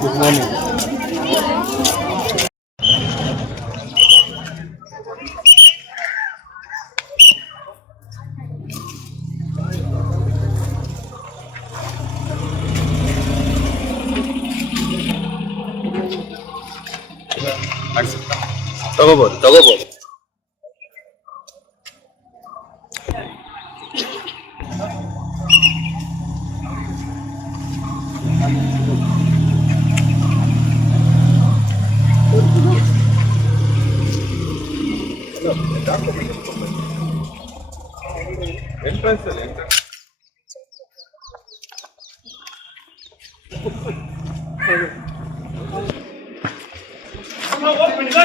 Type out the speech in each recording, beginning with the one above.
Good morning. ತಗೋಬಹುದು.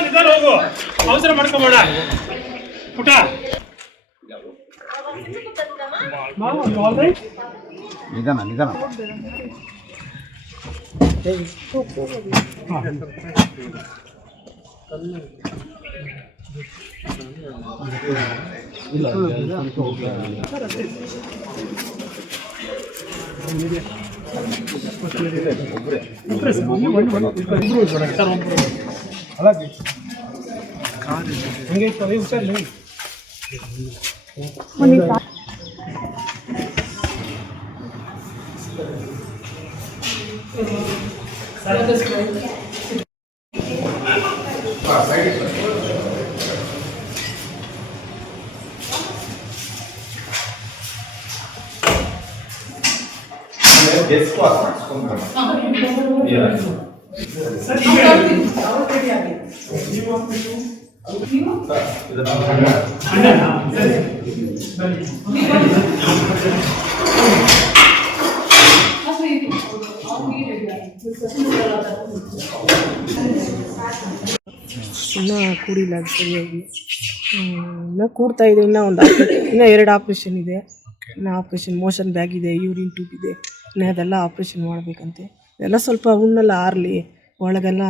ನಿಧಾನ ಹೋಗು, ಅವಸರ ಮಾಡ್ಕೋಬೇಡ ಪುಟ. ನಿಧಾನ ಇನ್ನೂ ಕೂಡಿಲ್ಲ ಅದು ಸರಿಯಾಗಿ. ಇನ್ನೂ ಕೂಡ್ತಾ ಇದೆ. ಇನ್ನೂ ಇನ್ನೂ 2 ಆಪ್ರೇಷನ್ ಇದೆ. ಇನ್ನು ಆಪ್ರೇಷನ್ ಮೋಷನ್ ಬ್ಯಾಗ್ ಇದೆ, ಯೂರಿನ್ ಟ್ಯೂಬ್ ಇದೆ. ಇನ್ನು ಅದೆಲ್ಲ ಆಪ್ರೇಷನ್ ಮಾಡಬೇಕಂತೆ. ಎಲ್ಲ ಸ್ವಲ್ಪ ಹುಣ್ಣೆಲ್ಲ ಆರಲಿ, ಒಳಗೆಲ್ಲ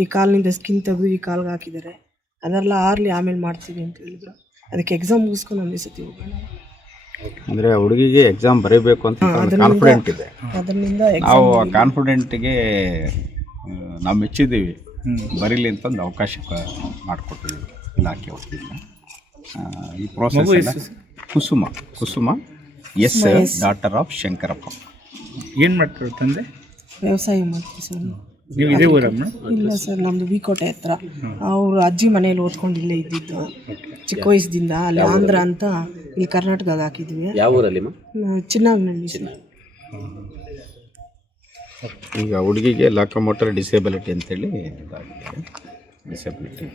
ಈ ಕಾಲಿನಿಂದ ಸ್ಕಿನ್ ತೆಗೆದು ಈ ಕಾಲ್ಗೆ ಹಾಕಿದ್ದಾರೆ. ಅದೆಲ್ಲ ಆರಲಿ, ಆಮೇಲೆ ಮಾಡ್ತೀವಿ ಅಂತ ಹೇಳಿದ್ರು. ಅದಕ್ಕೆ ಎಕ್ಸಾಮ್ ಮುಗಿಸ್ಕೊಂಡು ಒಂದೇ ಸತಿ ಹೋಗೋಣ. ಅಂದರೆ ಹುಡುಗಿಗೆ ಎಕ್ಸಾಮ್ ಬರೀಬೇಕು ಅಂತ ಕಾನ್ಫಿಡೆಂಟ್ ಇದೆ. ಅದರಿಂದ ನಾವು ಕಾನ್ಫಿಡೆಂಟಿಗೆ ನಾವು ಮೆಚ್ಚಿದ್ದೀವಿ. ಬರೀಲಿ ಅಂತ ಒಂದು ಅವಕಾಶ ಮಾಡಿಕೊಟ್ಟಿದ್ದೀವಿ ಇಲಾಖೆ ವತಿಯಿಂದ. ಈ process Kusuma S daughter of Shankarappa. ಏನು ಮಾಡ್ತಾರೆ ತಂದೆ? ವ್ಯವಸಾಯ ಮಾಡ್ತೀವಿ ಸರ್. ನೀವು ಇದೇ ಊರಮ್ಮ? ಇಲ್ಲ ಸರ್, ನಮ್ಮದು ವಿಕೋಟೆ ಹತ್ರ. ಅವರು ಅಜ್ಜಿ ಮನೇಲಿ ಓದ್ಕೊಂಡು ಇಲ್ಲೇ ಇದ್ದಿದ್ದು ಚಿಕ್ಕ ವಯಸ್ಸದಿಂದ. ಅಲ್ಲಿ ಆಂಧ್ರ ಅಂತ ಇಲ್ಲಿ ಕರ್ನಾಟಕದಾಗ ಹಾಕಿದ್ವಿ. ಯಾವ ಊರಲ್ಲಿ? ಚಿನ್ನಾಗ್ನಲ್ಲಿ. ಈಗ ಹುಡುಗಿಗೆ ಲಾಕೋಮೋಟರ್ ಡಿಸೇಬಿಲಿಟಿ ಅಂತೇಳಿ ಡಿಸೇಬಿಲಿಟಿ.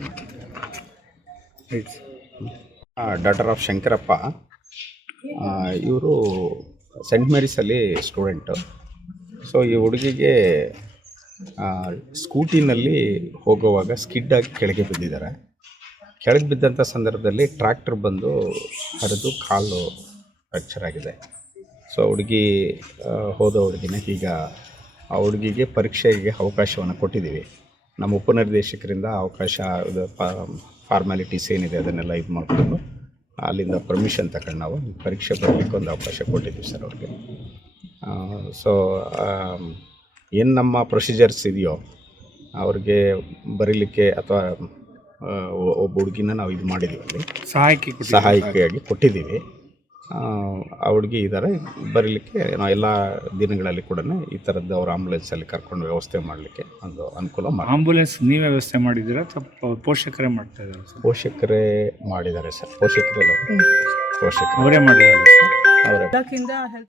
ಡಾಟರ್ ಆಫ್ ಶಂಕರಪ್ಪ ಇವರು ಸೆಂಟ್ ಮೇರಿಸಲ್ಲಿ ಸ್ಟೂಡೆಂಟು. ಸೊ ಈ ಹುಡುಗಿಗೆ ಸ್ಕೂಟಿನಲ್ಲಿ ಹೋಗುವಾಗ ಸ್ಕಿಡ್ ಆಗಿ ಕೆಳಗೆ ಬಿದ್ದಿದ್ದಾರೆ. ಕೆಳಗೆ ಬಿದ್ದಂಥ ಸಂದರ್ಭದಲ್ಲಿ ಟ್ರ್ಯಾಕ್ಟರ್ ಬಂದು ಹರಿದು ಕಾಲು ಫ್ರ್ಯಾಕ್ಚರ್ ಆಗಿದೆ. ಸೊ ಹುಡುಗಿ ಹೋದ ಹುಡುಗಿನ ಈಗ ಆ ಹುಡುಗಿಗೆ ಪರೀಕ್ಷೆಗೆ ಅವಕಾಶವನ್ನು ಕೊಟ್ಟಿದ್ದೀವಿ. ನಮ್ಮ ಉಪನಿರ್ದೇಶಕರಿಂದ ಅವಕಾಶ ಇದು ಫಾರ್ಮ್ಯಾಲಿಟೀಸ್ ಏನಿದೆ ಅದನ್ನೆಲ್ಲ ಇದು ಮಾಡಿಕೊಂಡು ಅಲ್ಲಿಂದ ಪರ್ಮಿಷನ್ ತಗೊಂಡು ನಾವು ಪರೀಕ್ಷೆ ಬರಲಿಕ್ಕೆ ಒಂದು ಅವಕಾಶ ಕೊಟ್ಟಿದ್ದೀವಿ ಸರ್ ಅವ್ರಿಗೆ. ಸೊ ಏನು ನಮ್ಮ ಪ್ರೊಸೀಜರ್ಸ್ ಇದೆಯೋ ಅವ್ರಿಗೆ ಬರೀಲಿಕ್ಕೆ ಅಥವಾ ಒಬ್ಬ ಹುಡುಗಿನ ನಾವು ಇದು ಮಾಡಿದ್ದೀವಿ, ಅಲ್ಲಿ ಸಹಾಯಕಿಯಾಗಿ ಕೊಟ್ಟಿದ್ದೀವಿ. ಆ ಹುಡುಗಿ ಇದ್ದಾರೆ, ಬರೀಲಿಕ್ಕೆ ನಾವು ಎಲ್ಲ ದಿನಗಳಲ್ಲಿ ಕೂಡ ಈ ಥರದ್ದು ಅವ್ರ ಆಂಬುಲೆನ್ಸಲ್ಲಿ ಕರ್ಕೊಂಡು ವ್ಯವಸ್ಥೆ ಮಾಡಲಿಕ್ಕೆ ಒಂದು ಅನುಕೂಲ ಮಾಡಿ. ಆಂಬುಲೆನ್ಸ್ ನೀವೇ ವ್ಯವಸ್ಥೆ ಮಾಡಿದ್ದೀರಾ ಅಥವಾ ಪೋಷಕರೇ ಮಾಡ್ತಾ ಇದ್ದಾರೆ? ಪೋಷಕರೇ ಮಾಡಿದ್ದಾರೆ ಸರ್. ಪೋಷಕರೇ ಅವರೇ ಮಾಡಿದ್ದಾರೆ ಸರ್. ಅವರೇ